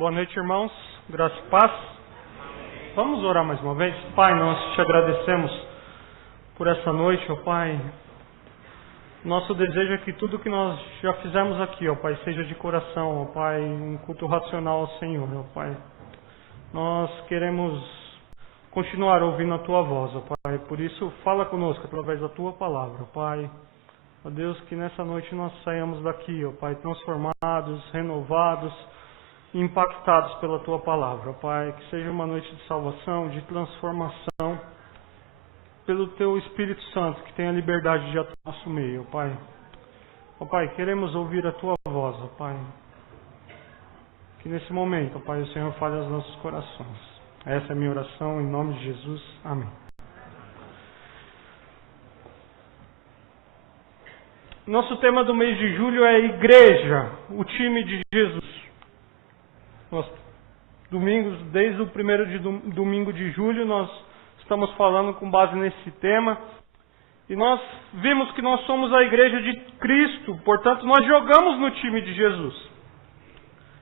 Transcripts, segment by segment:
Boa noite, irmãos. Graça e paz. Vamos orar mais uma vez? Pai, nós te agradecemos por essa noite, ó Pai. Nosso desejo é que tudo que nós já fizemos aqui, ó Pai, seja de coração, ó Pai, um culto racional ao Senhor, ó Pai. Nós queremos continuar ouvindo a Tua voz, ó Pai. Por isso, fala conosco através da Tua palavra, ó Pai. Ó Deus, que nessa noite nós saiamos daqui, ó Pai, transformados, renovados, impactados pela Tua palavra, ó Pai. Que seja uma noite de salvação, de transformação, pelo Teu Espírito Santo, que tenha liberdade de atuar no nosso meio, ó Pai. Ó Pai, queremos ouvir a Tua voz, ó Pai. Que nesse momento, ó Pai, o Senhor fale aos nossos corações. Essa é a minha oração, em nome de Jesus. Amém. Nosso tema do mês de julho é Igreja, o time de Jesus. Nós, domingos, desde o primeiro domingo de julho, nós estamos falando com base nesse tema. E nós vimos que nós somos a Igreja de Cristo, portanto, nós jogamos no time de Jesus.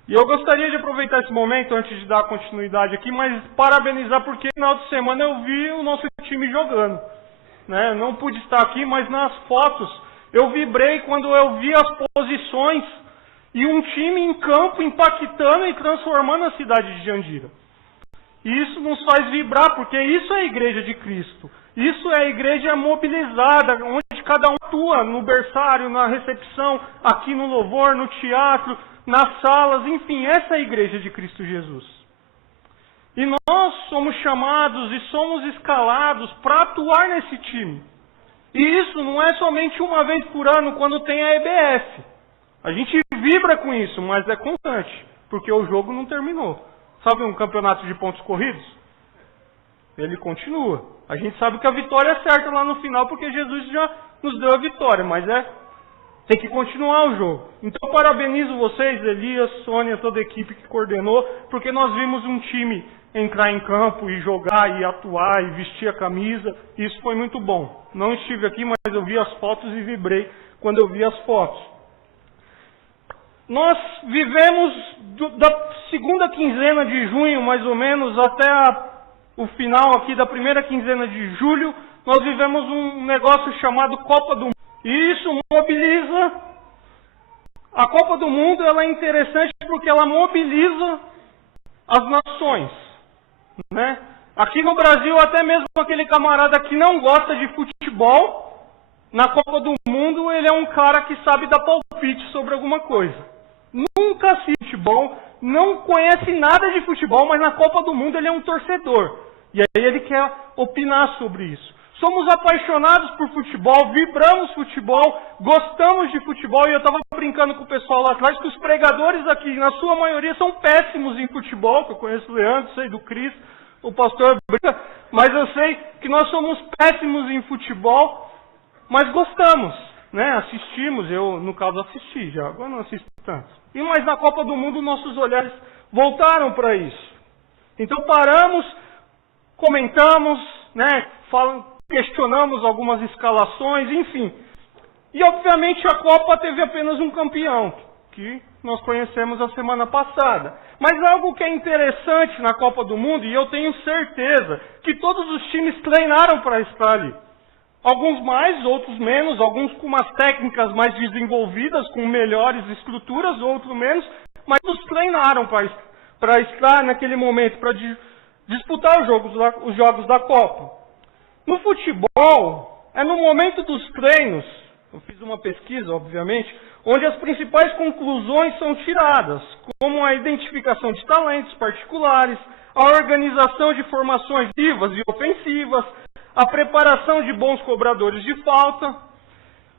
E eu gostaria de aproveitar esse momento, antes de dar continuidade aqui, mas parabenizar, porque no final de semana eu vi o nosso time jogando. Né? Não pude estar aqui, mas nas fotos eu vibrei quando eu vi as posições e um time em campo impactando e transformando a cidade de Jandira. E isso nos faz vibrar, porque isso é a Igreja de Cristo. Isso é a igreja mobilizada, onde cada um atua, no berçário, na recepção, aqui no louvor, no teatro, nas salas, enfim, essa é a Igreja de Cristo Jesus. E nós somos chamados e somos escalados para atuar nesse time. E isso não é somente uma vez por ano, quando tem a EBF. A gente vibra com isso, mas é constante, porque o jogo não terminou. Sabe um campeonato de pontos corridos? Ele continua. A gente sabe que a vitória é certa lá no final, porque Jesus já nos deu a vitória, mas tem que continuar o jogo. Então parabenizo vocês, Elias, Sônia, toda a equipe que coordenou, porque nós vimos um time entrar em campo e jogar e atuar e vestir a camisa. Isso foi muito bom. Não estive aqui, mas eu vi as fotos e vibrei quando eu vi as fotos. Nós vivemos da segunda quinzena de junho, mais ou menos, até o final aqui da primeira quinzena de julho, nós vivemos um negócio chamado Copa do Mundo. E isso mobiliza. A Copa do Mundo ela é interessante porque ela mobiliza as nações. Né? Aqui no Brasil, até mesmo aquele camarada que não gosta de futebol, na Copa do Mundo ele é um cara que sabe dar palpite sobre alguma coisa. Nunca assiste futebol, não conhece nada de futebol, mas na Copa do Mundo ele é um torcedor. E aí ele quer opinar sobre isso. Somos apaixonados por futebol, vibramos futebol, gostamos de futebol. E eu estava brincando com o pessoal lá atrás que os pregadores aqui, na sua maioria, são péssimos em futebol. Que eu conheço o Leandro, sei do Cris, o pastor brinca. Mas eu sei que nós somos péssimos em futebol, mas gostamos. Né? Assistimos, eu no caso assisti já, agora não assisto tanto. Mas na Copa do Mundo nossos olhares voltaram para isso. Então paramos, comentamos, né? Questionamos algumas escalações, enfim. E obviamente a Copa teve apenas um campeão, que nós conhecemos a semana passada. Mas algo que é interessante na Copa do Mundo, e eu tenho certeza que todos os times treinaram para estar ali. Alguns mais, outros menos, alguns com umas técnicas mais desenvolvidas, com melhores estruturas, outros menos, mas todos treinaram para estar naquele momento, para disputar os jogos da Copa. No futebol, é no momento dos treinos, eu fiz uma pesquisa, obviamente, onde as principais conclusões são tiradas, como a identificação de talentos particulares, a organização de formações vivas e ofensivas, a preparação de bons cobradores de falta.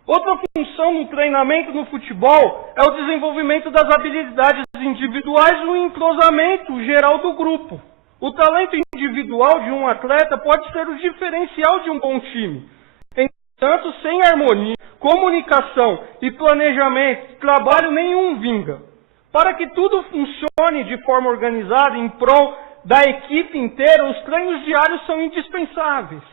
Outra função no treinamento no futebol é o desenvolvimento das habilidades individuais e o entrosamento geral do grupo. O talento individual de um atleta pode ser o diferencial de um bom time. Entanto, sem harmonia, comunicação e planejamento, trabalho nenhum vinga. Para que tudo funcione de forma organizada em prol da equipe inteira, os treinos diários são indispensáveis.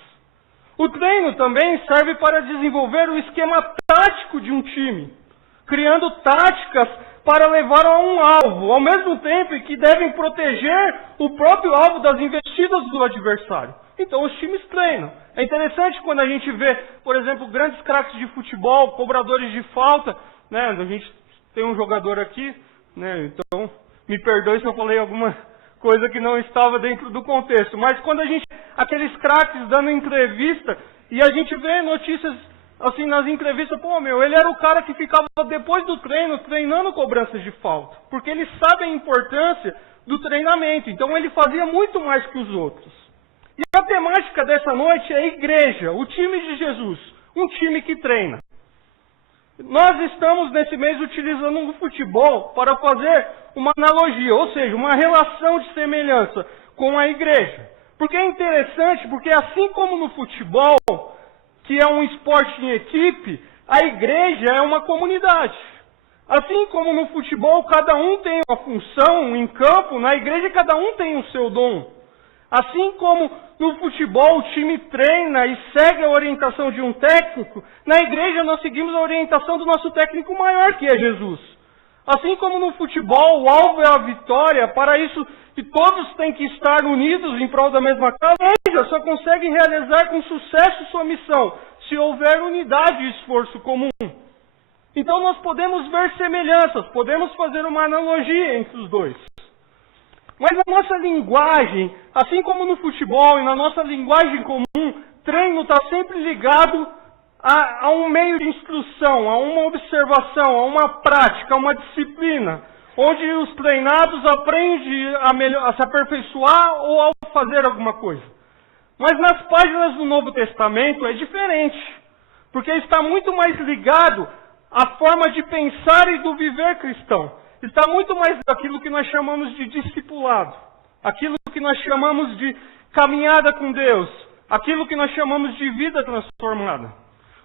O treino também serve para desenvolver o esquema tático de um time, criando táticas para levar a um alvo, ao mesmo tempo em que devem proteger o próprio alvo das investidas do adversário. Então os times treinam. É interessante quando a gente vê, por exemplo, grandes craques de futebol, cobradores de falta, né? A gente tem um jogador aqui, né? Então me perdoe se eu falei alguma coisa que não estava dentro do contexto. Mas quando a gente, aqueles craques dando entrevista, e a gente vê notícias assim nas entrevistas, ele era o cara que ficava depois do treino treinando cobranças de falta, porque ele sabe a importância do treinamento, então ele fazia muito mais que os outros. E a temática dessa noite é a igreja, o time de Jesus, um time que treina. Nós estamos nesse mês utilizando o futebol para fazer uma analogia, ou seja, uma relação de semelhança com a igreja. Porque é interessante, porque assim como no futebol, que é um esporte em equipe, a igreja é uma comunidade. Assim como no futebol cada um tem uma função em campo, na igreja cada um tem o seu dom. Assim como no futebol o time treina e segue a orientação de um técnico, na igreja nós seguimos a orientação do nosso técnico maior, que é Jesus. Assim como no futebol o alvo é a vitória, para isso que todos têm que estar unidos em prol da mesma causa, a igreja só consegue realizar com sucesso sua missão, se houver unidade e esforço comum. Então nós podemos ver semelhanças, podemos fazer uma analogia entre os dois. Mas na nossa linguagem, assim como no futebol e na nossa linguagem comum, treino está sempre ligado a um meio de instrução, a uma observação, a uma prática, a uma disciplina, onde os treinados aprendem a se aperfeiçoar ou a fazer alguma coisa. Mas nas páginas do Novo Testamento é diferente, porque está muito mais ligado à forma de pensar e do viver cristão. Está muito mais daquilo que nós chamamos de discipulado, aquilo que nós chamamos de caminhada com Deus, aquilo que nós chamamos de vida transformada.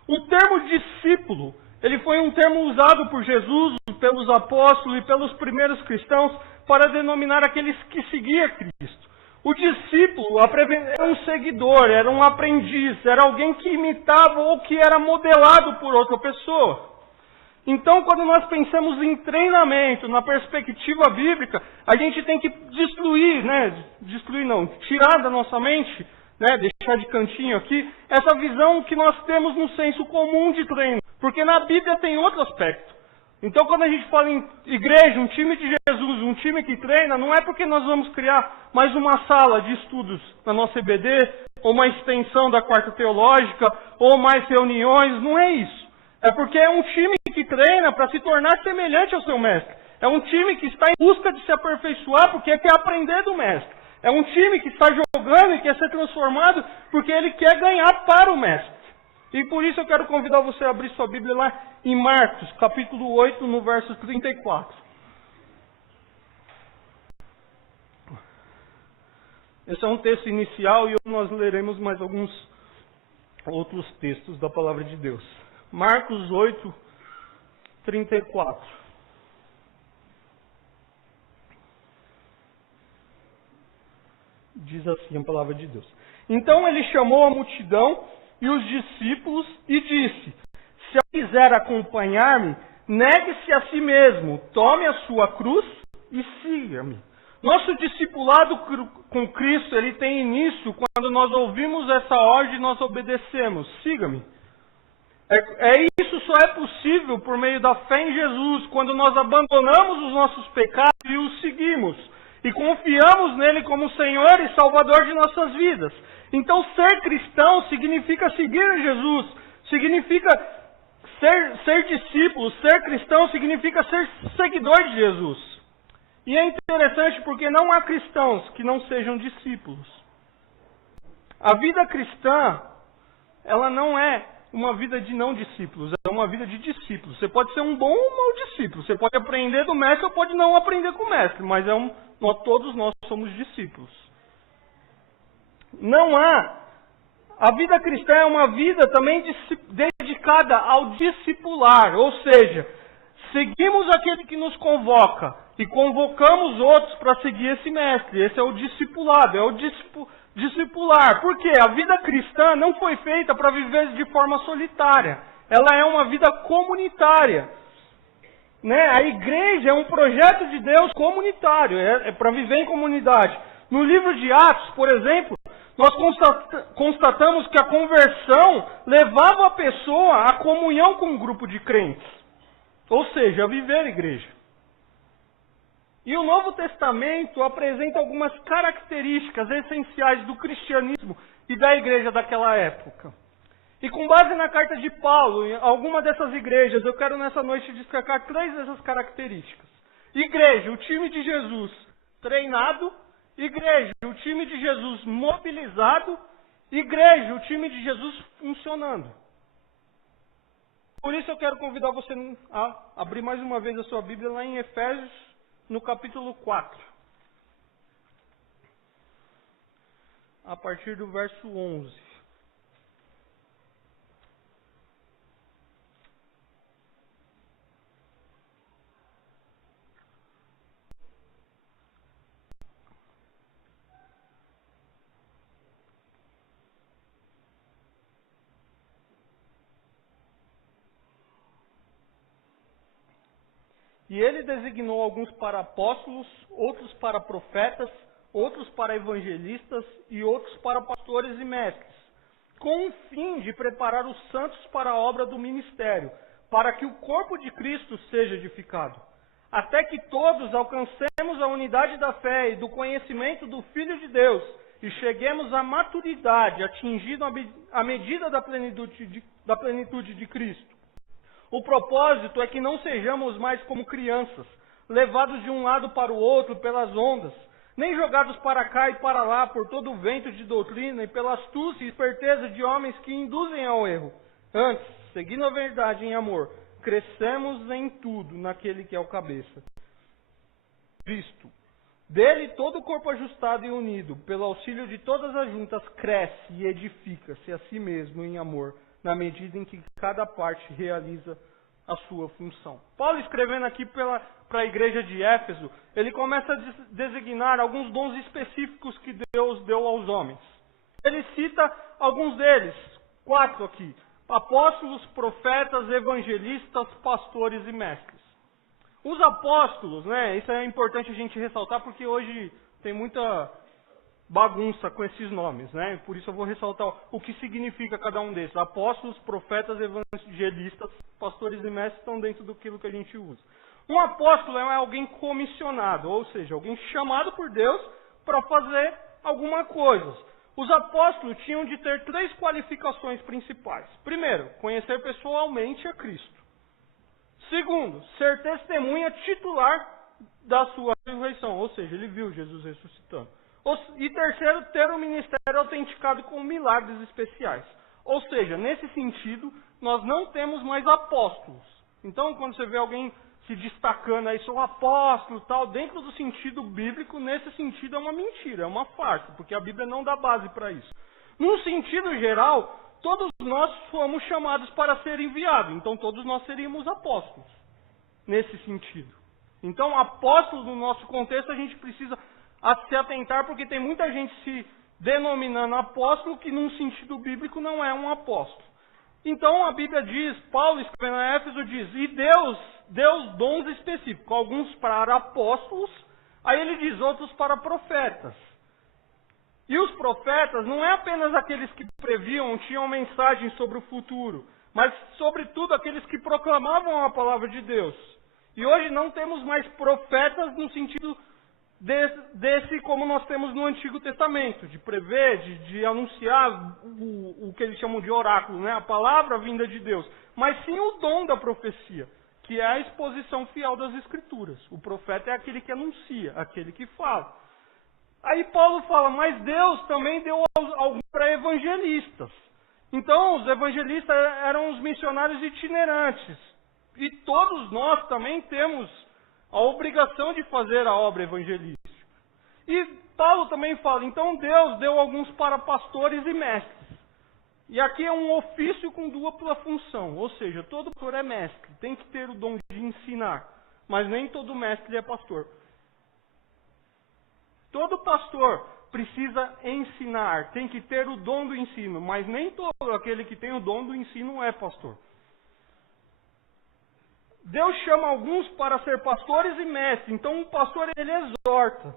O termo discípulo, ele foi um termo usado por Jesus, pelos apóstolos e pelos primeiros cristãos para denominar aqueles que seguiam Cristo. O discípulo era um seguidor, era um aprendiz, era alguém que imitava ou que era modelado por outra pessoa. Então, quando nós pensamos em treinamento, na perspectiva bíblica, a gente tem que tirar da nossa mente, deixar de cantinho aqui, essa visão que nós temos no senso comum de treino. Porque na Bíblia tem outro aspecto. Então, quando a gente fala em igreja, um time de Jesus, um time que treina, não é porque nós vamos criar mais uma sala de estudos na nossa EBD, ou uma extensão da quarta teológica, ou mais reuniões, não é isso. É porque é um time que treina para se tornar semelhante ao seu mestre. É um time que está em busca de se aperfeiçoar porque quer aprender do mestre. É um time que está jogando e quer ser transformado porque ele quer ganhar para o mestre. E por isso eu quero convidar você a abrir sua Bíblia lá em Marcos, capítulo 8, no verso 34. Esse é um texto inicial e nós leremos mais alguns outros textos da palavra de Deus. Marcos 8, 34. Diz assim a palavra de Deus. Então ele chamou a multidão e os discípulos e disse: se eu quiser acompanhar-me, negue-se a si mesmo, tome a sua cruz e siga-me. Nosso discipulado com Cristo, ele tem início quando nós ouvimos essa ordem e nós obedecemos. Siga-me. Isso só é possível por meio da fé em Jesus, quando nós abandonamos os nossos pecados e os seguimos, e confiamos nele como Senhor e Salvador de nossas vidas. Então, ser cristão significa seguir Jesus, significa ser discípulo, ser cristão significa ser seguidor de Jesus. E é interessante porque não há cristãos que não sejam discípulos. A vida cristã, ela não é uma vida de não discípulos, é uma vida de discípulos. Você pode ser um bom ou um mau discípulo, você pode aprender do mestre ou pode não aprender com o mestre, mas todos nós somos discípulos. A vida cristã é uma vida também dedicada ao discipular, ou seja, seguimos aquele que nos convoca e convocamos outros para seguir esse mestre. Esse é o discipulado, é o discipular. Por quê? A vida cristã não foi feita para viver de forma solitária. Ela é uma vida comunitária. Né? A igreja é um projeto de Deus comunitário, é para viver em comunidade. No livro de Atos, por exemplo, nós constatamos que a conversão levava a pessoa à comunhão com um grupo de crentes. Ou seja, a viver a igreja. E o Novo Testamento apresenta algumas características essenciais do cristianismo e da igreja daquela época. E com base na carta de Paulo, em alguma dessas igrejas, eu quero nessa noite destacar 3 dessas características. Igreja, o time de Jesus treinado. Igreja, o time de Jesus mobilizado. Igreja, o time de Jesus funcionando. Por isso eu quero convidar você a abrir mais uma vez a sua Bíblia lá em Efésios, no capítulo 4. A partir do verso 11. E ele designou alguns para apóstolos, outros para profetas, outros para evangelistas e outros para pastores e mestres, com o fim de preparar os santos para a obra do ministério, para que o corpo de Cristo seja edificado, até que todos alcancemos a unidade da fé e do conhecimento do Filho de Deus e cheguemos à maturidade, atingindo a medida da plenitude de Cristo. O propósito é que não sejamos mais como crianças, levados de um lado para o outro pelas ondas, nem jogados para cá e para lá por todo o vento de doutrina e pela astúcia e esperteza de homens que induzem ao erro. Antes, seguindo a verdade em amor, crescemos em tudo naquele que é o cabeça, Cristo. Dele todo o corpo ajustado e unido, pelo auxílio de todas as juntas, cresce e edifica-se a si mesmo em amor, na medida em que cada parte realiza a sua função. Paulo, escrevendo aqui para a igreja de Éfeso, ele começa a designar alguns dons específicos que Deus deu aos homens. Ele cita alguns deles, 4 aqui: apóstolos, profetas, evangelistas, pastores e mestres. Os apóstolos, né, isso é importante a gente ressaltar porque hoje tem muita bagunça com esses nomes, né? Por isso eu vou ressaltar o que significa cada um desses. Apóstolos, profetas, evangelistas, pastores e mestres estão dentro do que a gente usa. Um apóstolo é alguém comissionado, ou seja, alguém chamado por Deus para fazer alguma coisa. Os apóstolos tinham de ter 3 qualificações principais. Primeiro, conhecer pessoalmente a Cristo. Segundo, ser testemunha titular da sua ressurreição, ou seja, ele viu Jesus ressuscitando. E terceiro, ter um ministério autenticado com milagres especiais. Ou seja, nesse sentido, nós não temos mais apóstolos. Então, quando você vê alguém se destacando aí, sou apóstolo, tal, dentro do sentido bíblico, nesse sentido é uma mentira, é uma farsa, porque a Bíblia não dá base para isso. Num sentido geral, todos nós fomos chamados para ser enviados, então todos nós seríamos apóstolos, nesse sentido. Então, apóstolos, no nosso contexto, a gente precisa se atentar, porque tem muita gente se denominando apóstolo que, num sentido bíblico, não é um apóstolo. Então, a Bíblia diz, Paulo, escrevendo a Éfeso, diz, e Deus deu os dons específicos, alguns para apóstolos, aí ele diz, outros para profetas. E os profetas não é apenas aqueles que previam, tinham mensagens sobre o futuro, mas, sobretudo, aqueles que proclamavam a palavra de Deus. E hoje não temos mais profetas no sentido desse como nós temos no Antigo Testamento, de prever, de anunciar o que eles chamam de oráculo, né? A palavra vinda de Deus, mas sim o dom da profecia, que é a exposição fiel das Escrituras. O profeta é aquele que anuncia, aquele que fala. Aí Paulo fala, mas Deus também deu alguns para evangelistas. Então os evangelistas eram os missionários itinerantes, e todos nós também temos a obrigação de fazer a obra evangelística. E Paulo também fala, então Deus deu alguns para pastores e mestres. E aqui é um ofício com dupla função, ou seja, todo pastor é mestre, tem que ter o dom de ensinar, mas nem todo mestre é pastor. Todo pastor precisa ensinar, tem que ter o dom do ensino, mas nem todo aquele que tem o dom do ensino é pastor. Deus chama alguns para ser pastores e mestres. Então um pastor, ele exorta.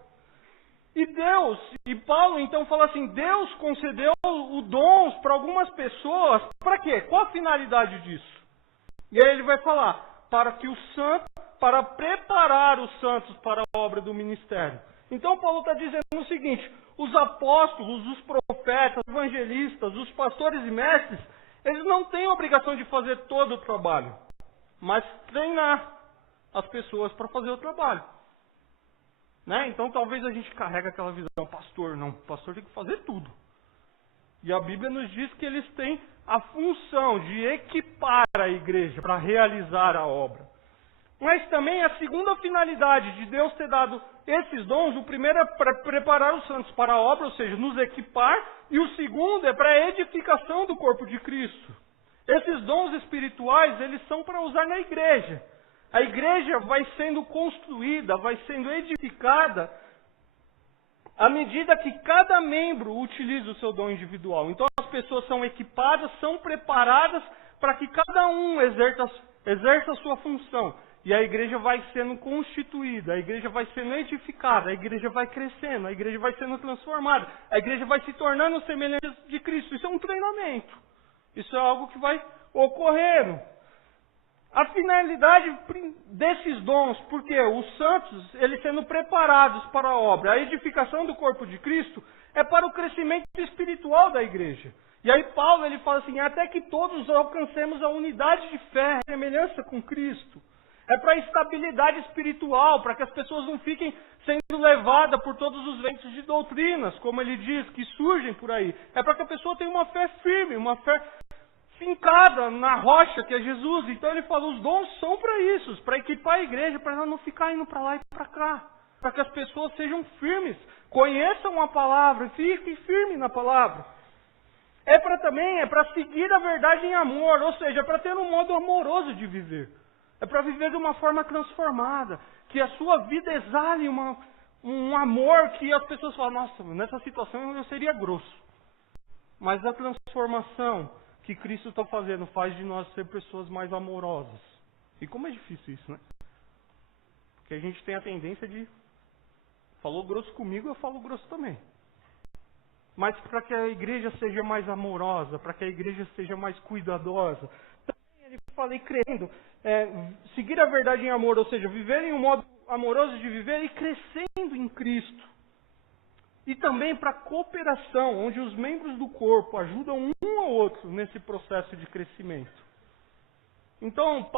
E Paulo então fala assim, Deus concedeu o dons para algumas pessoas. Para quê? Qual a finalidade disso? E aí ele vai falar, para preparar os santos para a obra do ministério. Então Paulo está dizendo o seguinte, os apóstolos, os profetas, os evangelistas, os pastores e mestres, eles não têm a obrigação de fazer todo o trabalho, mas treinar as pessoas para fazer o trabalho. Né? Então talvez a gente carregue aquela visão, pastor tem que fazer tudo. E a Bíblia nos diz que eles têm a função de equipar a igreja para realizar a obra. Mas também a segunda finalidade de Deus ter dado esses dons, o primeiro é para preparar os santos para a obra, ou seja, nos equipar, e o segundo é para a edificação do corpo de Cristo. Esses dons espirituais, eles são para usar na igreja. A igreja vai sendo construída, vai sendo edificada à medida que cada membro utiliza o seu dom individual. Então as pessoas são equipadas, são preparadas para que cada um exerça a sua função. E a igreja vai sendo constituída, a igreja vai sendo edificada, a igreja vai crescendo, a igreja vai sendo transformada, a igreja vai se tornando semelhante de Cristo. Isso é um treinamento. Isso é algo que vai ocorrendo. A finalidade desses dons, porque os santos, eles sendo preparados para a obra, a edificação do corpo de Cristo, é para o crescimento espiritual da igreja. E aí Paulo ele fala assim, até que todos alcancemos a unidade de fé, a semelhança com Cristo. É para a estabilidade espiritual, para que as pessoas não fiquem sendo levadas por todos os ventos de doutrinas, como ele diz, que surgem por aí. É para que a pessoa tenha uma fé firme, uma fé fincada na rocha que é Jesus. Então ele fala, os dons são para isso, para equipar a igreja, para ela não ficar indo para lá e para cá. Para que as pessoas sejam firmes, conheçam a palavra, fiquem firmes na palavra. É para seguir a verdade em amor, ou seja, é para ter um modo amoroso de viver. É para viver de uma forma transformada, que a sua vida exale um amor que as pessoas falam, nossa, nessa situação eu seria grosso. Mas a transformação que Cristo está fazendo faz de nós ser pessoas mais amorosas. E como é difícil isso, né? Porque a gente tem a tendência de, falou grosso comigo, eu falo grosso também. Mas para que a igreja seja mais amorosa, para que a igreja seja mais cuidadosa, também ele falei crendo, seguir a verdade em amor, ou seja, viver em um modo amoroso de viver e crescendo em Cristo. E também para cooperação, onde os membros do corpo ajudam um ao outro nesse processo de crescimento. Então,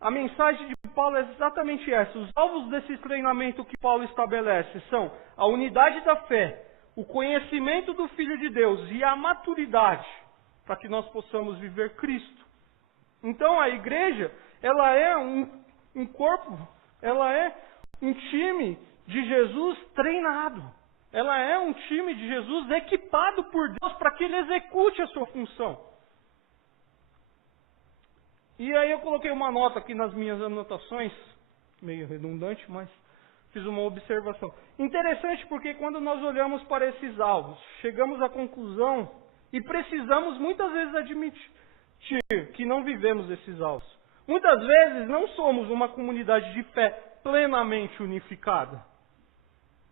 a mensagem de Paulo é exatamente essa. Os alvos desse treinamento que Paulo estabelece são a unidade da fé, o conhecimento do Filho de Deus e a maturidade, para que nós possamos viver Cristo. Então, a igreja, ela é um corpo, ela é um time de Jesus treinado. Ela é um time de Jesus equipado por Deus para que ele execute a sua função. E aí eu coloquei uma nota aqui nas minhas anotações, meio redundante, mas fiz uma observação. Interessante porque quando nós olhamos para esses alvos, chegamos à conclusão e precisamos muitas vezes admitir que não vivemos esses alvos. Muitas vezes não somos uma comunidade de fé plenamente unificada.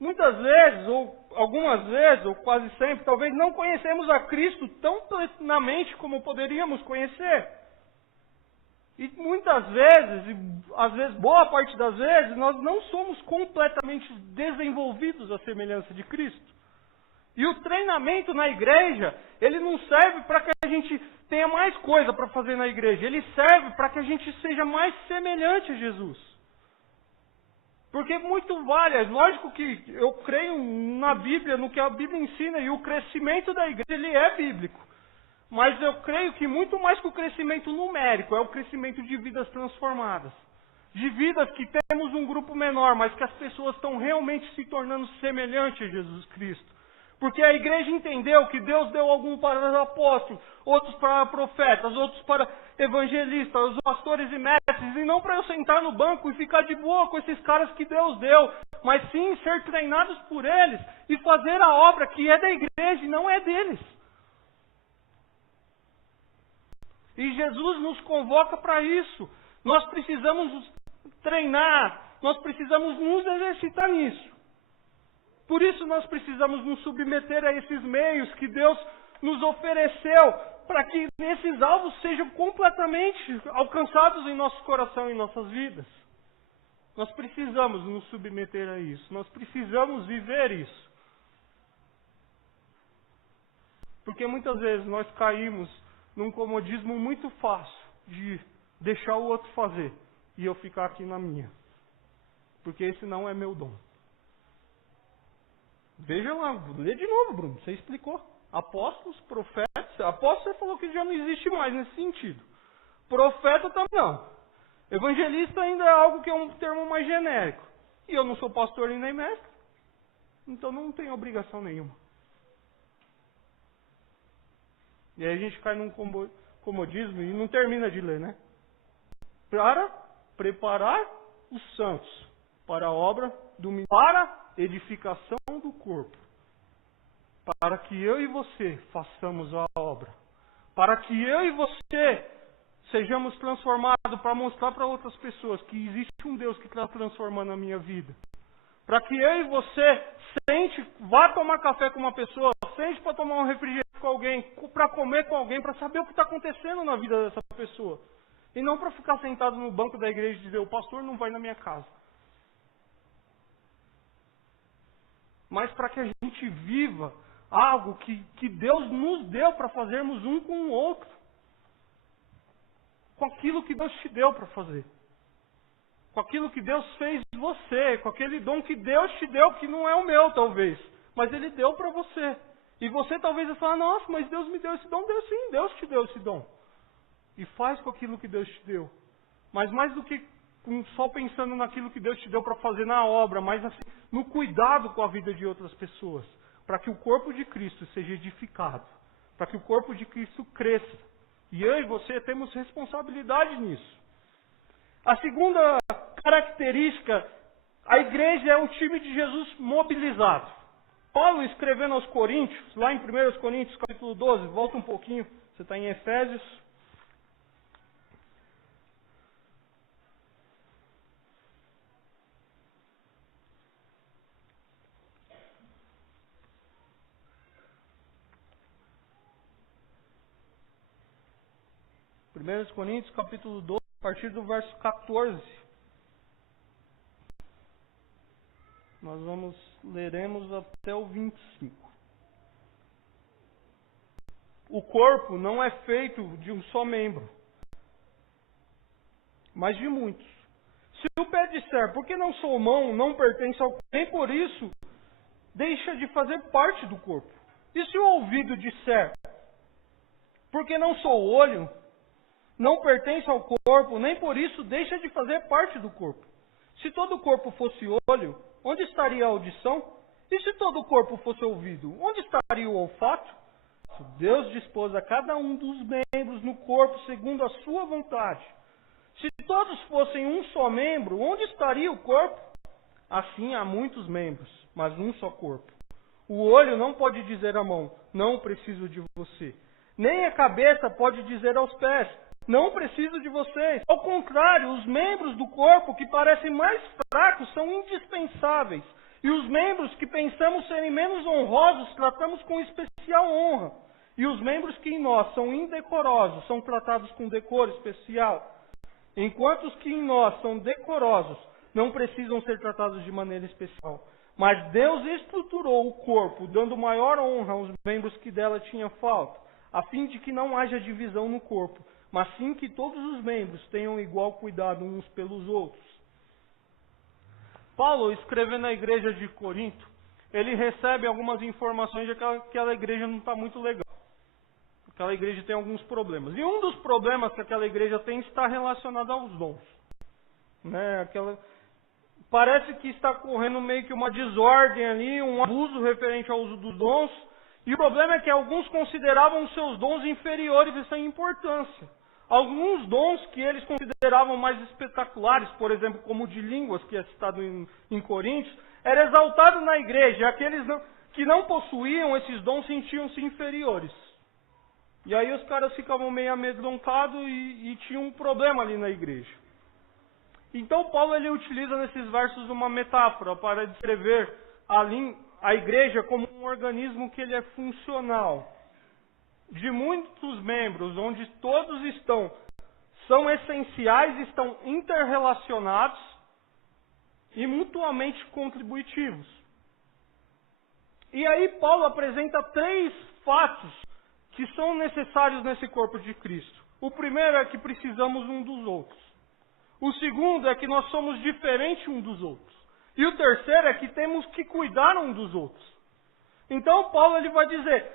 Muitas vezes, ou algumas vezes, ou quase sempre, talvez não conhecemos a Cristo tão plenamente como poderíamos conhecer. E muitas vezes, e às vezes boa parte das vezes, nós não somos completamente desenvolvidos à semelhança de Cristo. E o treinamento na igreja, ele não serve para que a gente tenha mais coisa para fazer na igreja. Ele serve para que a gente seja mais semelhante a Jesus. Porque muito vale, lógico que eu creio na Bíblia, no que a Bíblia ensina, e o crescimento da igreja, ele é bíblico. Mas eu creio que muito mais que o crescimento numérico, é o crescimento de vidas transformadas. De vidas que temos um grupo menor, mas que as pessoas estão realmente se tornando semelhantes a Jesus Cristo. Porque a igreja entendeu que Deus deu alguns para os apóstolos, outros para profetas, outros para evangelistas, os pastores e mestres, e não para eu sentar no banco e ficar de boa com esses caras que Deus deu, mas sim ser treinados por eles e fazer a obra que é da igreja e não é deles. E Jesus nos convoca para isso. Nós precisamos treinar, nós precisamos nos exercitar nisso. Por isso nós precisamos nos submeter a esses meios que Deus nos ofereceu, para que esses alvos sejam completamente alcançados em nosso coração e em nossas vidas. Nós precisamos nos submeter a isso, nós precisamos viver isso. Porque muitas vezes nós caímos num comodismo muito fácil de deixar o outro fazer e eu ficar aqui na minha. Porque esse não é meu dom. Veja lá, lê de novo, Bruno, você explicou. Apóstolos, profetas, apóstolo você falou que já não existe mais nesse sentido. Profeta também não. Evangelista ainda é algo que é um termo mais genérico. E eu não sou pastor e nem mestre, então não tenho obrigação nenhuma. E aí a gente cai num comodismo e não termina de ler, né? Para preparar os santos para a obra do ministério, para edificação do corpo, para que eu e você façamos a obra, para que eu e você sejamos transformados, para mostrar para outras pessoas que existe um Deus que está transformando a minha vida, para que eu e você vá tomar café com uma pessoa, sente para tomar um refrigerante com alguém, para comer com alguém, para saber o que está acontecendo na vida dessa pessoa, e não para ficar sentado no banco da igreja e dizer, o pastor não vai na minha casa. Mas para que a gente viva algo que Deus nos deu para fazermos um com o outro. Com aquilo que Deus te deu para fazer. Com aquilo que Deus fez em você. Com aquele dom que Deus te deu, que não é o meu talvez. Mas Ele deu para você. E você talvez vai falar, nossa, mas Deus me deu esse dom. Deus sim, Deus te deu esse dom. E faz com aquilo que Deus te deu. Mas mais do que só pensando naquilo que Deus te deu para fazer na obra, mas assim, no cuidado com a vida de outras pessoas, para que o corpo de Cristo seja edificado, para que o corpo de Cristo cresça. E eu e você temos responsabilidade nisso. A segunda característica, a igreja é um time de Jesus mobilizado. Paulo escrevendo aos Coríntios, lá em 1 Coríntios capítulo 12, volta um pouquinho, você está em Efésios. 1 Coríntios capítulo 12, a partir do verso 14. Nós leremos até o 25. O corpo não é feito de um só membro, mas de muitos. Se o pé disser, porque não sou mão, não pertence ao corpo, nem por isso deixa de fazer parte do corpo. E se o ouvido disser, porque não sou olho, não pertence ao corpo, nem por isso deixa de fazer parte do corpo. Se todo o corpo fosse olho, onde estaria a audição? E se todo o corpo fosse ouvido, onde estaria o olfato? Deus dispôs a cada um dos membros no corpo segundo a sua vontade. Se todos fossem um só membro, onde estaria o corpo? Assim há muitos membros, mas um só corpo. O olho não pode dizer à mão, não preciso de você. Nem a cabeça pode dizer aos pés, não preciso de vocês. Ao contrário, os membros do corpo que parecem mais fracos são indispensáveis. E os membros que pensamos serem menos honrosos, tratamos com especial honra. E os membros que em nós são indecorosos, são tratados com decoro especial. Enquanto os que em nós são decorosos, não precisam ser tratados de maneira especial. Mas Deus estruturou o corpo, dando maior honra aos membros que dela tinham falta, a fim de que não haja divisão no corpo, mas sim que todos os membros tenham igual cuidado uns pelos outros. Paulo, escrevendo à igreja de Corinto, ele recebe algumas informações de que aquela igreja não está muito legal. Aquela igreja tem alguns problemas. E um dos problemas que aquela igreja tem está relacionado aos dons. Parece que está correndo meio que uma desordem ali, um abuso referente ao uso dos dons. E o problema é que alguns consideravam os seus dons inferiores e sem importância. Alguns dons que eles consideravam mais espetaculares, por exemplo, como o de línguas, que é citado em Coríntios, era exaltado na igreja. E aqueles que não possuíam esses dons sentiam-se inferiores. E aí os caras ficavam meio amedrontados e tinham um problema ali na igreja. Então Paulo ele utiliza nesses versos uma metáfora para descrever a igreja como um organismo que ele é funcional, de muitos membros, onde todos são essenciais, estão interrelacionados e mutuamente contributivos. E aí Paulo apresenta 3 fatos que são necessários nesse corpo de Cristo. O primeiro é que precisamos um dos outros. O segundo é que nós somos diferentes um dos outros. E o terceiro é que temos que cuidar um dos outros. Então Paulo ele vai dizer,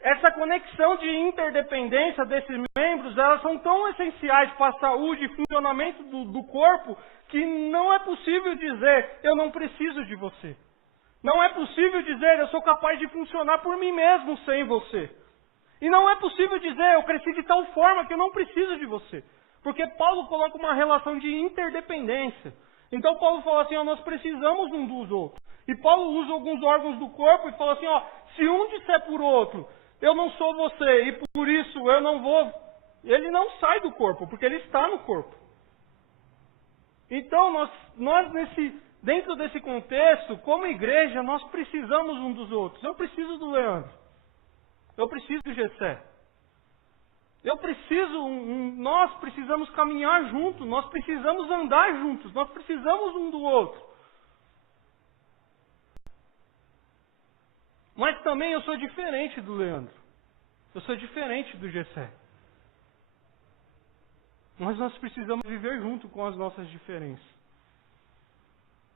essa conexão de interdependência desses membros, elas são tão essenciais para a saúde e funcionamento do corpo, que não é possível dizer, eu não preciso de você. Não é possível dizer, eu sou capaz de funcionar por mim mesmo sem você. E não é possível dizer, eu cresci de tal forma que eu não preciso de você. Porque Paulo coloca uma relação de interdependência. Então Paulo fala assim, nós precisamos um dos outros. E Paulo usa alguns órgãos do corpo e fala assim, se um disser por outro, eu não sou você e por isso eu não vou, ele não sai do corpo, porque ele está no corpo. Então nós dentro desse contexto, como igreja, nós precisamos um dos outros. Eu preciso do Leandro. Eu preciso do Gessé. Nós precisamos caminhar juntos, nós precisamos andar juntos, nós precisamos um do outro. Mas também eu sou diferente do Leandro. Eu sou diferente do Gessé. Mas nós precisamos viver junto com as nossas diferenças.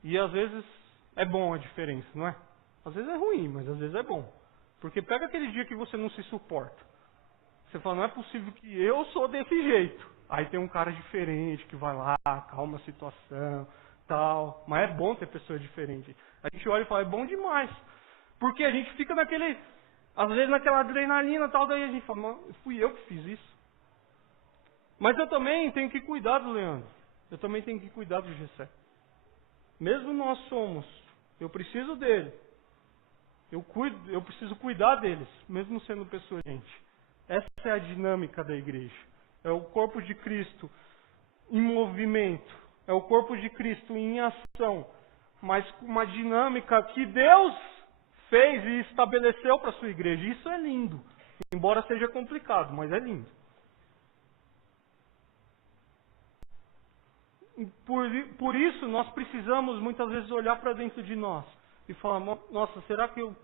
E às vezes é bom a diferença, não é? Às vezes é ruim, mas às vezes é bom. Porque pega aquele dia que você não se suporta. Você fala, não é possível que eu sou desse jeito. Aí tem um cara diferente que vai lá, calma a situação, tal. Mas é bom ter pessoa diferente. A gente olha e fala, é bom demais. Porque a gente fica às vezes naquela adrenalina e tal, daí a gente fala, fui eu que fiz isso. Mas eu também tenho que cuidar do Leandro. Eu também tenho que cuidar do Gessé. Mesmo nós eu preciso dele. Eu preciso cuidar deles, mesmo sendo pessoa gente. Essa é a dinâmica da igreja. É o corpo de Cristo em movimento. É o corpo de Cristo em ação. Mas com uma dinâmica que Deus fez e estabeleceu para a sua igreja. Isso é lindo. Embora seja complicado, mas é lindo. Por isso, nós precisamos muitas vezes olhar para dentro de nós e falar, nossa, será que eu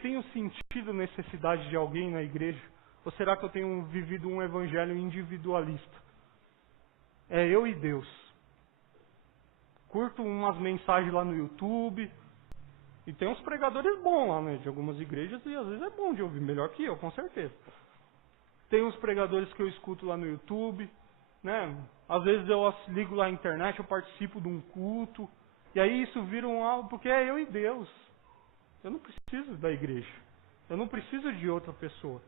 tenho sentido necessidade de alguém na igreja? Ou será que eu tenho vivido um evangelho individualista? É eu e Deus. Curto umas mensagens lá no YouTube. E tem uns pregadores bons lá, né, de algumas igrejas, e às vezes é bom de ouvir, melhor que eu, com certeza. Tem uns pregadores que eu escuto lá no YouTube, né? Às vezes eu ligo lá na internet, eu participo de um culto, e aí isso vira algo, porque é eu e Deus. Eu não preciso da igreja. Eu não preciso de outra pessoa.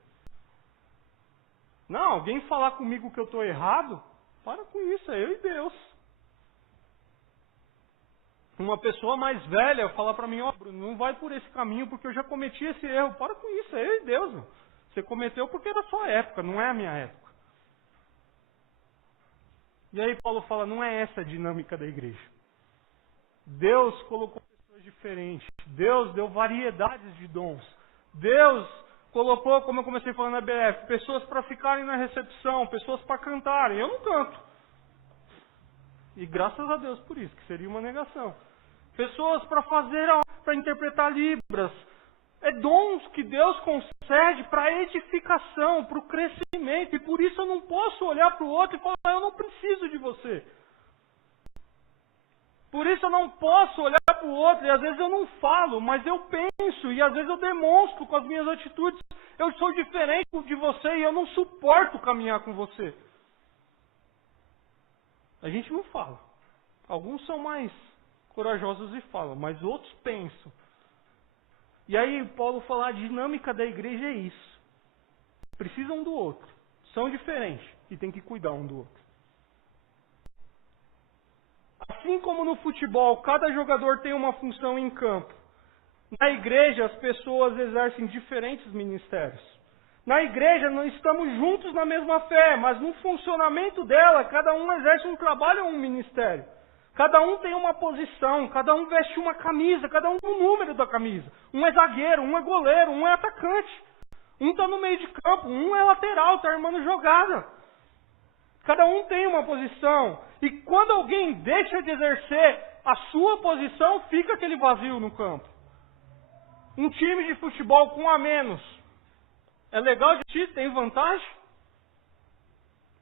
Não, alguém falar comigo que eu estou errado, para com isso, é eu e Deus. Uma pessoa mais velha falar para mim, Bruno, não vai por esse caminho porque eu já cometi esse erro. Para com isso, é eu e Deus. Meu. Você cometeu porque era a sua época, não é a minha época. E aí Paulo fala, não é essa a dinâmica da igreja. Deus colocou pessoas diferentes. Deus deu variedades de dons. Deus colocou, como eu comecei falando na BF, pessoas para ficarem na recepção, pessoas para cantarem. Eu não canto. E graças a Deus por isso, que seria uma negação. Pessoas para interpretar libras. É dons que Deus concede para a edificação, para o crescimento. E por isso eu não posso olhar para o outro e falar, eu não preciso de você. Por isso eu não posso olhar para o outro, e às vezes eu não falo, mas eu penso, e às vezes eu demonstro com as minhas atitudes, eu sou diferente de você e eu não suporto caminhar com você. A gente não fala. Alguns são mais corajosos e falam, mas outros pensam. E aí Paulo fala, a dinâmica da igreja é isso. Precisam um do outro. São diferentes e tem que cuidar um do outro. Assim como no futebol, cada jogador tem uma função em campo. Na igreja, as pessoas exercem diferentes ministérios. Na igreja, nós estamos juntos na mesma fé, mas no funcionamento dela, cada um exerce um trabalho ou um ministério. Cada um tem uma posição, cada um veste uma camisa, cada um um número da camisa. Um é zagueiro, um é goleiro, um é atacante. Um está no meio de campo, um é lateral, está armando jogada. Cada um tem uma posição. E quando alguém deixa de exercer a sua posição, fica aquele vazio no campo. Um time de futebol com um a menos. É legal de assistir? Tem vantagem?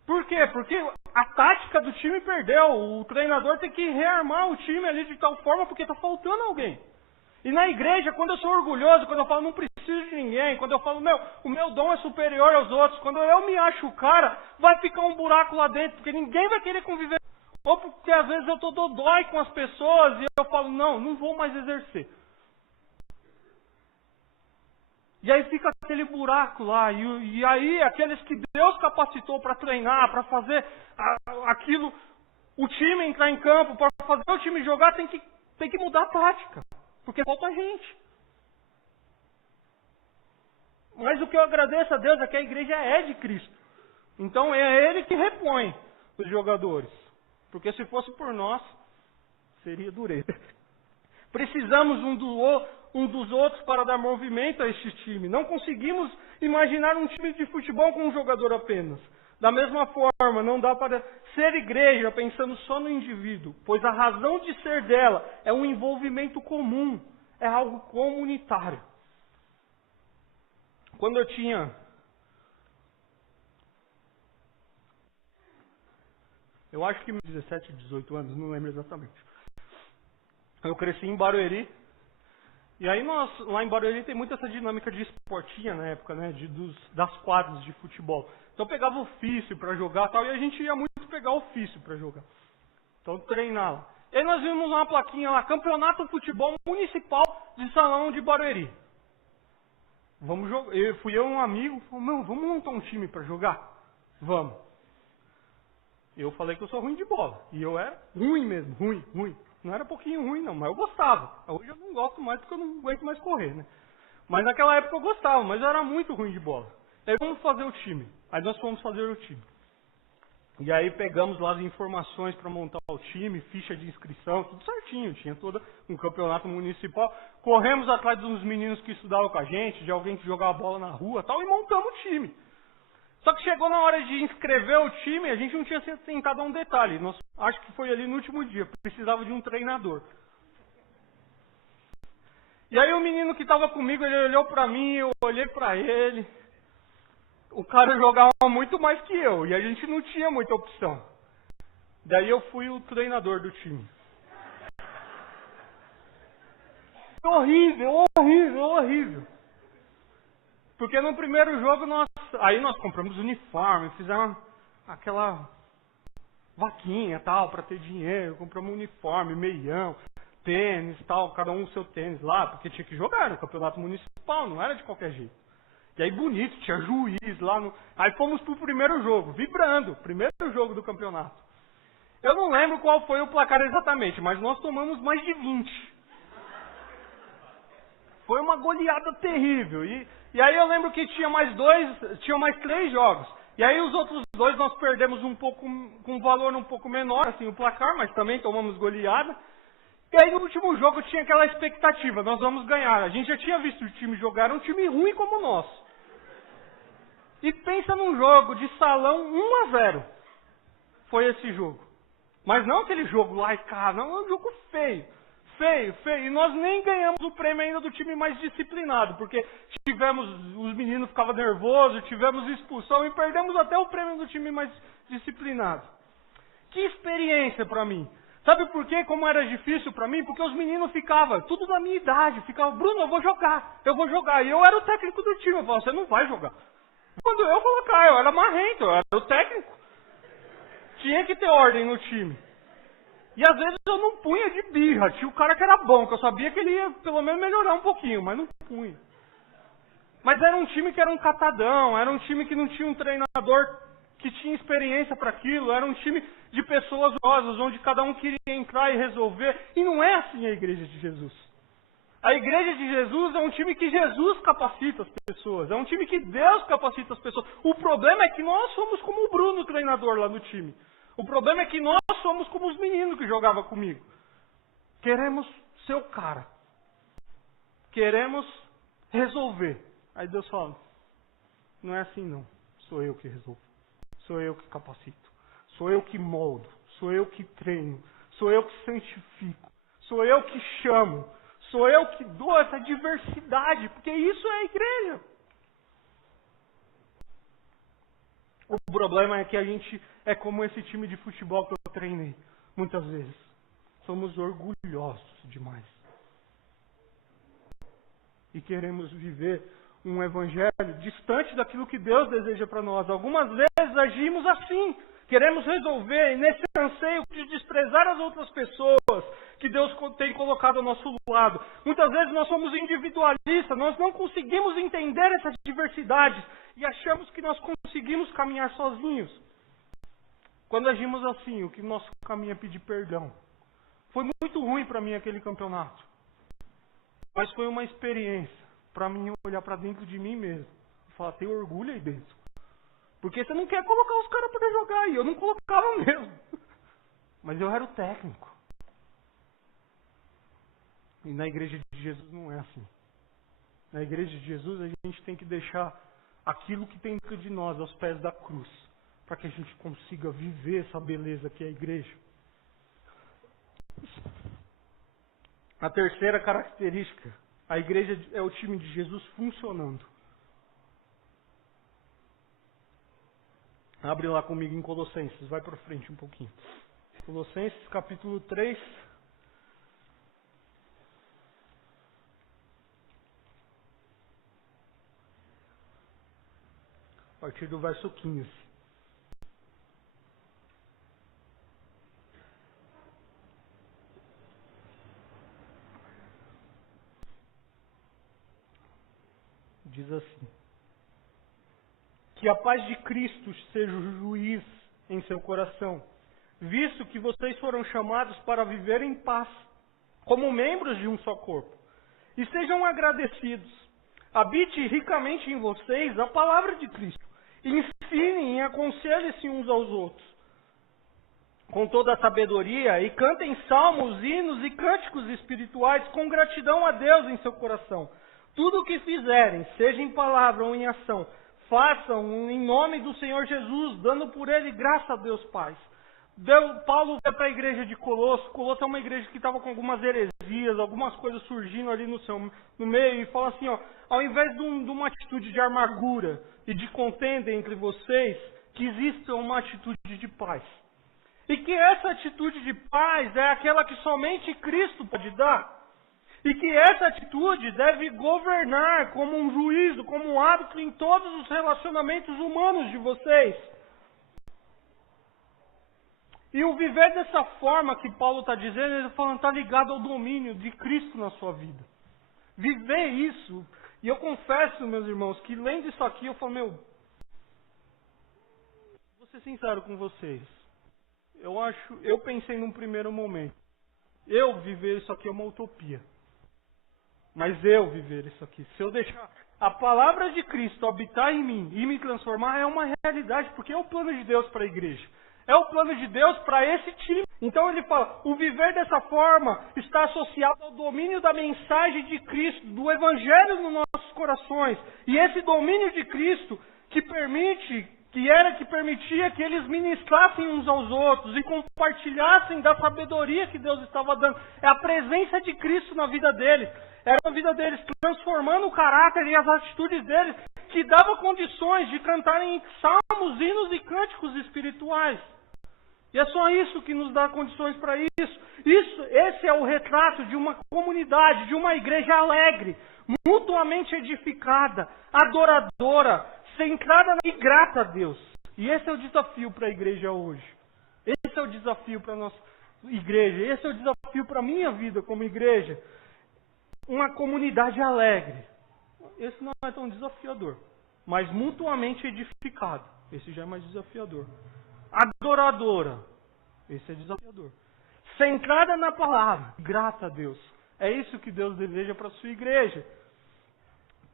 Por quê? Porque a tática do time perdeu. O treinador tem que rearmar o time ali de tal forma porque está faltando alguém. E na igreja, quando eu sou orgulhoso, quando eu falo não preciso de ninguém, quando eu falo, o meu dom é superior aos outros, quando eu me acho o cara, vai ficar um buraco lá dentro, porque ninguém vai querer conviver. Ou porque às vezes eu estou dodói com as pessoas e eu falo, não vou mais exercer. E aí fica aquele buraco lá, e aí aqueles que Deus capacitou para treinar, para fazer aquilo, o time entrar em campo, para fazer o time jogar, tem que mudar a tática, porque falta gente. Mas o que eu agradeço a Deus é que a igreja é de Cristo. Então é Ele que repõe os jogadores. Porque se fosse por nós, seria dureza. Precisamos um dos outros para dar movimento a este time. Não conseguimos imaginar um time de futebol com um jogador apenas. Da mesma forma, não dá para ser igreja pensando só no indivíduo, pois a razão de ser dela é um envolvimento comum, é algo comunitário. Quando eu tinha... eu acho que 17, 18 anos, não lembro exatamente. Eu cresci em Barueri. E aí lá em Barueri tem muito essa dinâmica de esportinha na época, né? Das quadras de futebol. Então eu pegava ofício para jogar e tal, e a gente ia muito pegar ofício para jogar. Então treinar lá. E aí nós vimos uma plaquinha lá, Campeonato de Futebol Municipal de Salão de Barueri. Vamos jogar. Fui eu e um amigo, falou, vamos montar um time para jogar? Vamos. Eu falei que eu sou ruim de bola. E eu era ruim mesmo, ruim. Não era pouquinho ruim não, mas eu gostava. Hoje eu não gosto mais porque eu não aguento mais correr, né? Mas naquela época eu gostava, mas eu era muito ruim de bola. E aí vamos fazer o time. Aí nós fomos fazer o time. E aí pegamos lá as informações para montar o time, ficha de inscrição, tudo certinho. Tinha todo um campeonato municipal. Corremos atrás de uns meninos que estudavam com a gente, de alguém que jogava bola na rua e tal, e montamos o time. Só que chegou na hora de inscrever o time, a gente não tinha se atentado a um detalhe. Acho que foi ali no último dia, precisava de um treinador. E aí o menino que estava comigo, ele olhou para mim, eu olhei para ele. O cara jogava muito mais que eu, e a gente não tinha muita opção. Daí eu fui o treinador do time. Horrível. Porque no primeiro jogo nós compramos uniforme, fizemos aquela vaquinha tal para ter dinheiro, compramos uniforme, meião, tênis tal, cada um o seu tênis lá, porque tinha que jogar no campeonato municipal, não era de qualquer jeito. E aí bonito, tinha juiz lá no... Aí fomos pro primeiro jogo, vibrando, primeiro jogo do campeonato. Eu não lembro qual foi o placar exatamente, mas nós tomamos mais de 20. Foi uma goleada terrível. E aí eu lembro que tinha mais 3 jogos. E aí os outros 2 nós perdemos um pouco, com um valor um pouco menor, assim, o placar, mas também tomamos goleada. E aí no último jogo tinha aquela expectativa, nós vamos ganhar. A gente já tinha visto o time jogar, era um time ruim como o nosso. E pensa num jogo de salão 1-0. Foi esse jogo. Mas não aquele jogo lá e cá, não, é um jogo feio. E nós nem ganhamos o prêmio ainda do time mais disciplinado, porque os meninos ficavam nervosos, tivemos expulsão e perdemos até o prêmio do time mais disciplinado. Que experiência para mim. Sabe por quê? Como era difícil para mim? Porque os meninos ficavam, tudo da minha idade, ficavam, Bruno, eu vou jogar. E eu era o técnico do time, eu falava, você não vai jogar. Quando eu colocar, eu era marrento, eu era o técnico. Tinha que ter ordem no time. E às vezes eu não punha de birra, tinha o cara que era bom, que eu sabia que ele ia pelo menos melhorar um pouquinho, mas não punha. Mas era um time que era um catadão, era um time que não tinha um treinador que tinha experiência para aquilo, era um time de pessoas rosas, onde cada um queria entrar e resolver. E não é assim a igreja de Jesus. A igreja de Jesus é um time que Jesus capacita as pessoas, é um time que Deus capacita as pessoas. O problema é que nós somos como o Bruno, treinador lá no time. O problema é que nós somos como os meninos que jogavam comigo. Queremos ser o cara. Queremos resolver. Aí Deus fala, não é assim não. Sou eu que resolvo. Sou eu que capacito. Sou eu que moldo. Sou eu que treino. Sou eu que santifico. Sou eu que chamo. Sou eu que dou essa diversidade. Porque isso é a igreja. O problema é que a gente é como esse time de futebol que eu treinei. Muitas vezes. Somos orgulhosos demais. E queremos viver um evangelho distante daquilo que Deus deseja para nós. Algumas vezes agimos assim. Queremos resolver, e nesse anseio de desprezar as outras pessoas que Deus tem colocado ao nosso lado. Muitas vezes nós somos individualistas, nós não conseguimos entender essas diversidades e achamos que nós conseguimos caminhar sozinhos. Quando agimos assim, o que nosso caminho é pedir perdão. Foi muito ruim para mim aquele campeonato, mas foi uma experiência para mim olhar para dentro de mim mesmo e falar, tem orgulho aí dentro. Porque você não quer colocar os caras para jogar, e eu não colocava mesmo. Mas eu era o técnico. E na igreja de Jesus não é assim. Na igreja de Jesus a gente tem que deixar aquilo que tem dentro de nós aos pés da cruz, para que a gente consiga viver essa beleza que é a igreja. A terceira característica, a igreja é o time de Jesus funcionando. Abre lá comigo em Colossenses, vai para frente um pouquinho. Colossenses capítulo 3. A partir do verso 15. Diz assim: que a paz de Cristo seja o juiz em seu coração, visto que vocês foram chamados para viver em paz, como membros de um só corpo. E sejam agradecidos. Habite ricamente em vocês a palavra de Cristo. Ensinem e aconselhem-se uns aos outros, com toda a sabedoria, e cantem salmos, hinos e cânticos espirituais com gratidão a Deus em seu coração. Tudo o que fizerem, seja em palavra ou em ação, façam em nome do Senhor Jesus, dando por Ele graça a Deus Pai. Paulo vai para a igreja de Colosso. Colosso é uma igreja que estava com algumas heresias, algumas coisas surgindo ali no meio, e fala assim, ó, ao invés de uma atitude de amargura e de contenda entre vocês, que exista uma atitude de paz. E que essa atitude de paz é aquela que somente Cristo pode dar. E que essa atitude deve governar como um juízo, como um hábito em todos os relacionamentos humanos de vocês. E o viver dessa forma que Paulo está dizendo, ele está ligado ao domínio de Cristo na sua vida. Viver isso, e eu confesso, meus irmãos, que lendo isso aqui, eu falo, vou ser sincero com vocês. Eu pensei num primeiro momento, eu viver isso aqui é uma utopia. Mas eu viver isso aqui, se eu deixar a palavra de Cristo habitar em mim e me transformar, é uma realidade, porque é o plano de Deus para a igreja. É o plano de Deus para esse time. Então ele fala, o viver dessa forma está associado ao domínio da mensagem de Cristo, do Evangelho nos nossos corações. E esse domínio de Cristo que permitia que eles ministrassem uns aos outros e compartilhassem da sabedoria que Deus estava dando. É a presença de Cristo na vida deles. Era a vida deles transformando o caráter e as atitudes deles, que dava condições de cantarem salmos, hinos e cânticos espirituais. E é só isso que nos dá condições para isso. Esse é o retrato de uma comunidade, de uma igreja alegre, mutuamente edificada, adoradora, centrada e grata a Deus. E esse é o desafio para a igreja hoje. Esse é o desafio para a nossa igreja. Esse é o desafio para a minha vida como igreja. Uma comunidade alegre. Esse não é tão desafiador, mas mutuamente edificado. Esse já é mais desafiador. Adoradora. Esse é desafiador. Centrada na palavra. Grata a Deus. É isso que Deus deseja para a sua igreja.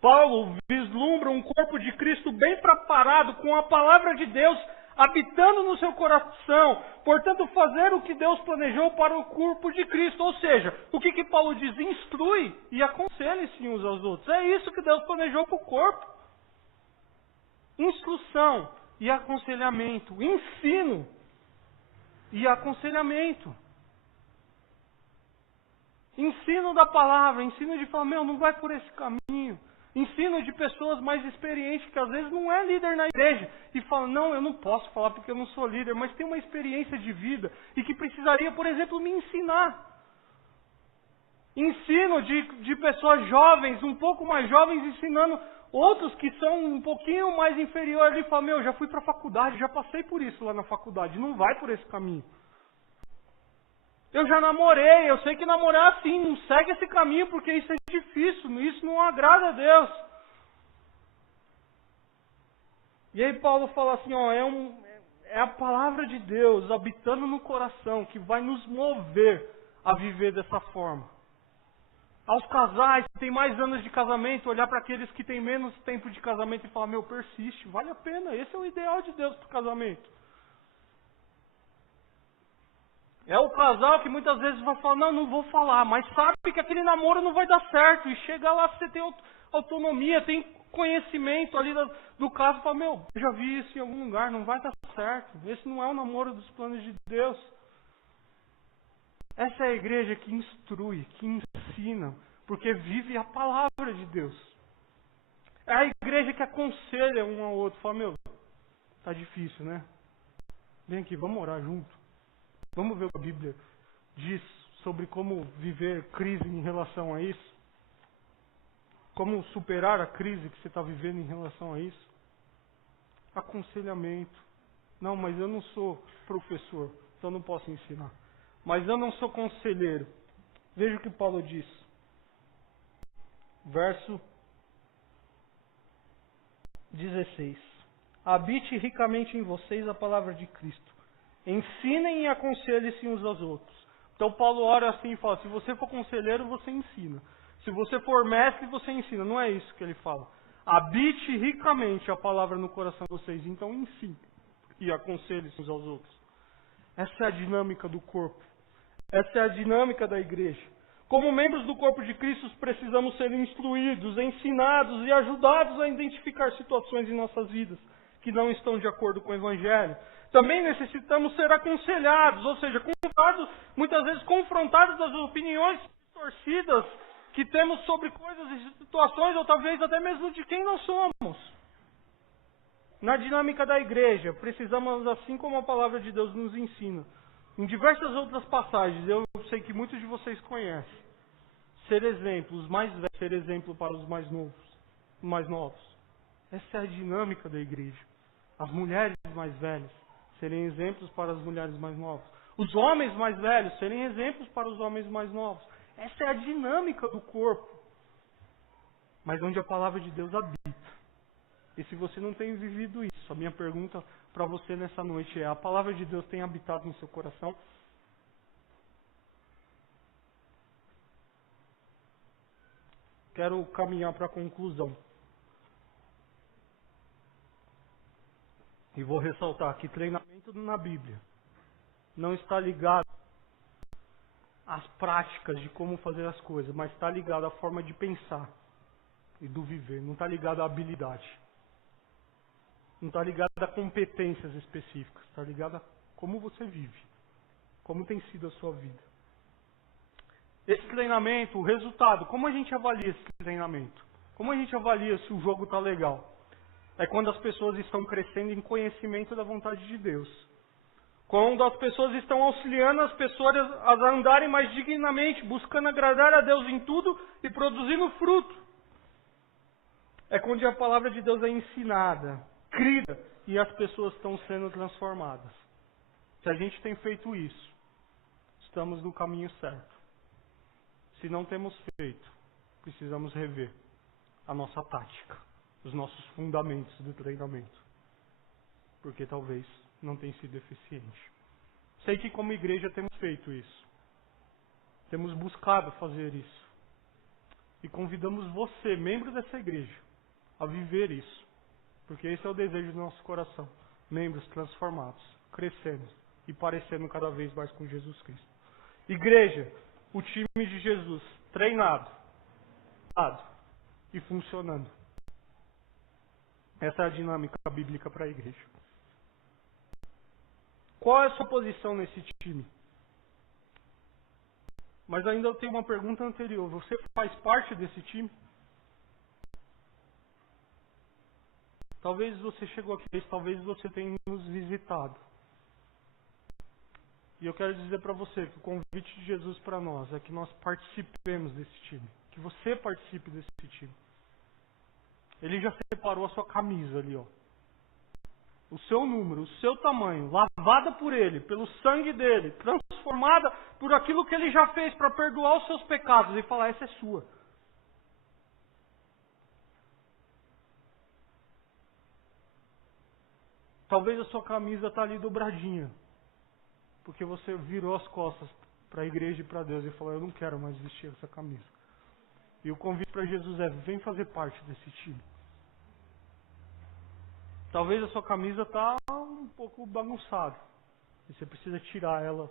Paulo vislumbra um corpo de Cristo bem preparado, com a palavra de Deus habitando no seu coração. Portanto, fazer o que Deus planejou para o corpo de Cristo. Ou seja, o que Paulo diz? Instrui e aconselhe-se uns aos outros. É isso que Deus planejou para o corpo. Instrução e aconselhamento. Ensino e aconselhamento. Ensino da palavra, ensino de falar, não vai por esse caminho. Ensino de pessoas mais experientes, que às vezes não é líder na igreja, e fala, não, eu não posso falar porque eu não sou líder, mas tem uma experiência de vida, e que precisaria, por exemplo, me ensinar. Ensino de pessoas jovens, um pouco mais jovens, ensinando outros que são um pouquinho mais inferiores, e fala, eu já fui para a faculdade, já passei por isso lá na faculdade, não vai por esse caminho. Eu já namorei, eu sei que namorar assim, não segue esse caminho porque isso é difícil, isso não agrada a Deus. E aí Paulo fala assim, é a palavra de Deus habitando no coração que vai nos mover a viver dessa forma. Aos casais que têm mais anos de casamento, olhar para aqueles que têm menos tempo de casamento e falar, persiste, vale a pena, esse é o ideal de Deus para o casamento. É o casal que muitas vezes vai falar, não vou falar, mas sabe que aquele namoro não vai dar certo. E chega lá, você tem autonomia, tem conhecimento ali do caso, e fala, eu já vi isso em algum lugar, não vai dar certo. Esse não é o namoro dos planos de Deus. Essa é a igreja que instrui, que ensina, porque vive a palavra de Deus. É a igreja que aconselha um ao outro, fala, tá difícil, né? Vem aqui, vamos orar junto. Vamos ver o que a Bíblia diz sobre como viver crise em relação a isso. Como superar a crise que você está vivendo em relação a isso. Aconselhamento. Não, mas eu não sou professor, então não posso ensinar. Mas eu não sou conselheiro. Veja o que Paulo diz. Verso 16. Habite ricamente em vocês a palavra de Cristo. Ensinem e aconselhem-se uns aos outros. Então Paulo ora assim e fala, se você for conselheiro, você ensina. Se você for mestre, você ensina. Não é isso que ele fala. Habite ricamente a palavra no coração de vocês. Então ensine e aconselhem-se uns aos outros. Essa é a dinâmica do corpo. Essa é a dinâmica da igreja. Como membros do corpo de Cristo, precisamos ser instruídos, ensinados e ajudados a identificar situações em nossas vidas que não estão de acordo com o Evangelho. Também necessitamos ser aconselhados, ou seja, muitas vezes confrontados das opiniões distorcidas que temos sobre coisas e situações, ou talvez até mesmo de quem nós somos. Na dinâmica da igreja, precisamos, assim como a palavra de Deus nos ensina, em diversas outras passagens, eu sei que muitos de vocês conhecem, ser exemplo, os mais velhos, ser exemplo para os mais novos. Essa é a dinâmica da igreja. As mulheres mais velhas serem exemplos para as mulheres mais novas. Os homens mais velhos serem exemplos para os homens mais novos. Essa é a dinâmica do corpo. Mas onde a palavra de Deus habita. E se você não tem vivido isso, a minha pergunta para você nessa noite é, a palavra de Deus tem habitado no seu coração? Quero caminhar para a conclusão. E vou ressaltar que treinamento na Bíblia não está ligado às práticas de como fazer as coisas, mas está ligado à forma de pensar e do viver. Não está ligado à habilidade. Não está ligado a competências específicas. Está ligado a como você vive. Como tem sido a sua vida. Esse treinamento, o resultado, como a gente avalia esse treinamento? Como a gente avalia se o jogo está legal? É quando as pessoas estão crescendo em conhecimento da vontade de Deus. Quando as pessoas estão auxiliando as pessoas a andarem mais dignamente, buscando agradar a Deus em tudo e produzindo fruto. É quando a palavra de Deus é ensinada, crida, e as pessoas estão sendo transformadas. Se a gente tem feito isso, estamos no caminho certo. Se não temos feito, precisamos rever a nossa tática, os nossos fundamentos do treinamento. Porque talvez não tenha sido eficiente. Sei que como igreja temos feito isso. Temos buscado fazer isso. E convidamos você, membro dessa igreja, a viver isso. Porque esse é o desejo do nosso coração. membros transformados, crescendo e parecendo cada vez mais com Jesus Cristo. Igreja, o time de Jesus, treinado e funcionando. Essa é a dinâmica bíblica para a igreja. Qual é a sua posição nesse time? Mas ainda eu tenho uma pergunta anterior. Você faz parte desse time? Talvez você chegou aqui, talvez você tenha nos visitado. E eu quero dizer para você que o convite de Jesus para nós é que nós participemos desse time. Que você participe desse time. Ele já separou a sua camisa ali, ó. O seu número, o seu tamanho, lavada por Ele, pelo sangue dele, transformada por aquilo que Ele já fez para perdoar os seus pecados e falar, essa é sua. Talvez a sua camisa está ali dobradinha, porque você virou as costas para a igreja e para Deus e falou, eu não quero mais vestir essa camisa. E o convite para Jesus é, vem fazer parte desse time. Talvez a sua camisa está um pouco bagunçada. E você precisa tirar ela,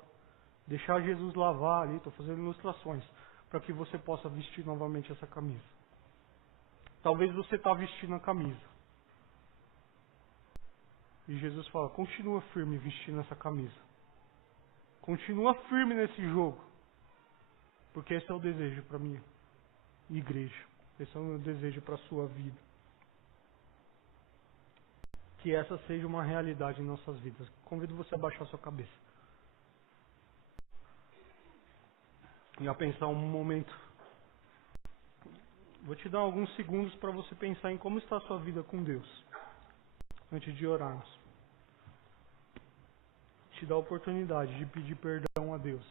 deixar Jesus lavar ali, estou fazendo ilustrações, para que você possa vestir novamente essa camisa. Talvez você está vestindo a camisa. E Jesus fala, continua firme vestindo essa camisa. Continua firme nesse jogo. Porque esse é o desejo para mim. Igreja. Esse é o meu desejo para a sua vida. Que essa seja uma realidade em nossas vidas. Convido você a baixar sua cabeça. E a pensar um momento. Vou te dar alguns segundos para você pensar em como está a sua vida com Deus. Antes de orarmos. Te dar a oportunidade de pedir perdão a Deus.